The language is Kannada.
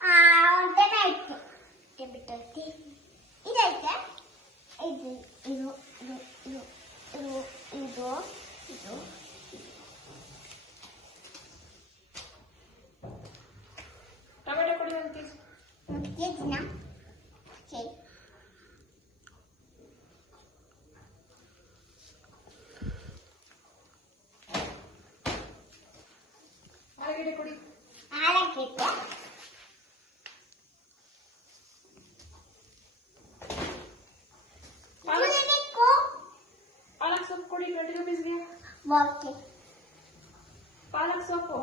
ಒಂಥರ ಐತೆ ಬಿಟ್ಟೈತಿ. ಇದೈತೆ ಇದು ಇದು ಇದು ಇದು ಇದು ಇದು ಟೊಮೆಟೊ ಪುಡಿ ಒಂದು ಕೆಜಿನ ಸರಿ. ಆಲೂಗಡ್ಡೆ ಪುಡಿ ಆಲೂಗಡ್ಡೆ ಪಾಲಕ್ ಸೊಪ್ಪು ಕೊಡಿ 20 rupees ಗೆ. ಓಕೆ ಪಾಲಕ್ ಸೊಪ್ಪು